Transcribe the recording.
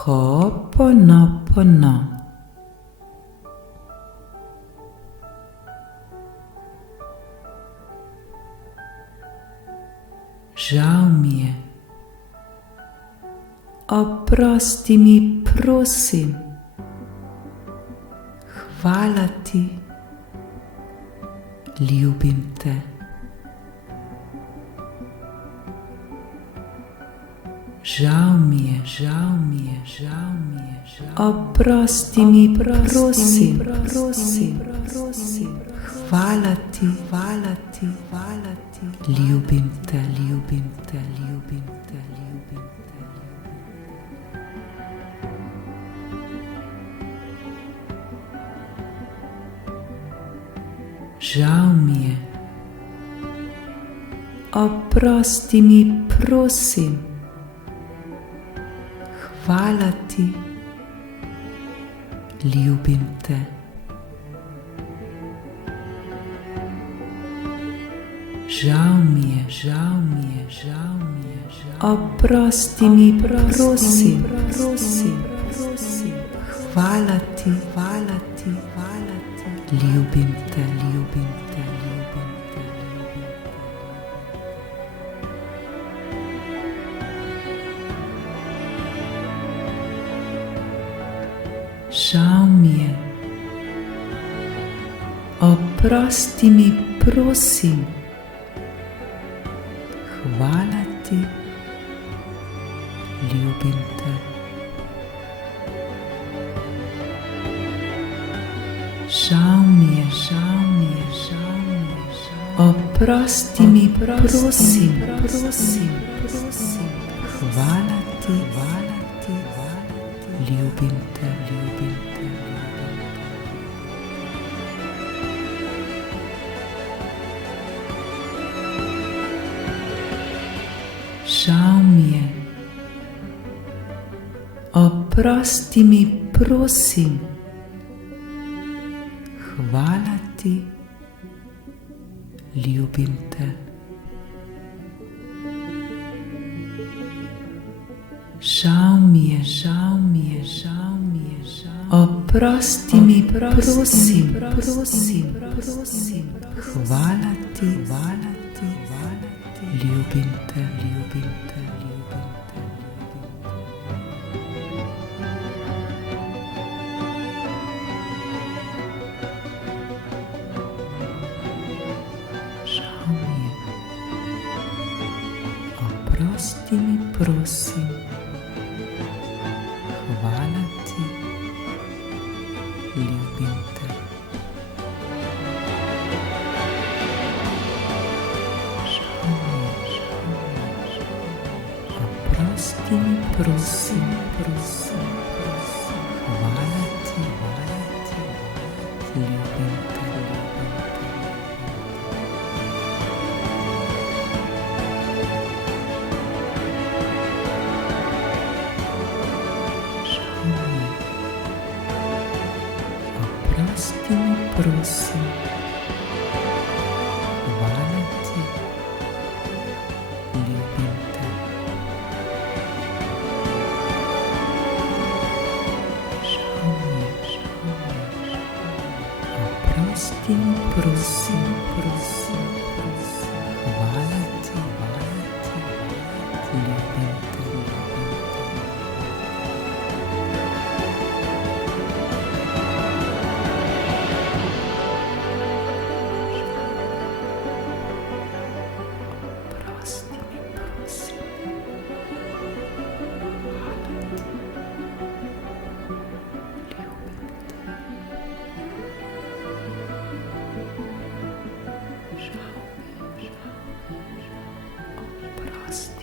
Ho'oponopono. Žal mi je. Oprosti mi, prosim. Hvala ti. Ljubim te. Žal mi je, žal mi je, žal mi je, oprosti mi, prosim, prosim, prosim. Hvala ti, hvala ti, hvala ti. Ljubim te, ljubim te, ljubim te, ljubim te. Žal mi je. Oprosti mi, prosim. Hvala ti. Ljubim te. Žal mi je, žal mi je, žal mi je, oprosti mi, prosim, prosim, prosim. Hvala ti, hvala ti, hvala ti. Ljubim te, ljubim te, ljubim te, ljubim te. Žal mi je. Oprosti mi, prosim. Hvala ti. Ljubim te. Žal mi je, žal mi je, žal mi je, oprosti mi, prosim, prosim, prosim. Hvala ti, hvala ti, hvala ti. Ljubim te, ljubim te, ljubim te. Žal mi je. Oprosti mi, prosim. Hvala ti. Ljubim te. Žal mi je, žal mi je, žal mi je, oprosti mi, prosim, prosim, prosim. Hvala ti, hvala ti, hvala ti. Ljubim te, ljubim te, ljubim te. Žal mi je. Oprosti mi, prosim. Hvala ti. Ljubim te. Žal mi je, žal mi je, žal mi je. Oprosti mi, prosim, prosim, prosim. Hvala ti, hvala ti, hvala ti. Ljubim te, ljubim te. Oprosti mi, prosim. Hvala ti. Ljubim te. Žal mi je, žal mi je, žal mi je. Oprosti mi, prosim, prosim, prosim. Hvala ti, hvala ti, hvala ti. Ljubim te, ljubim te. Oprosti.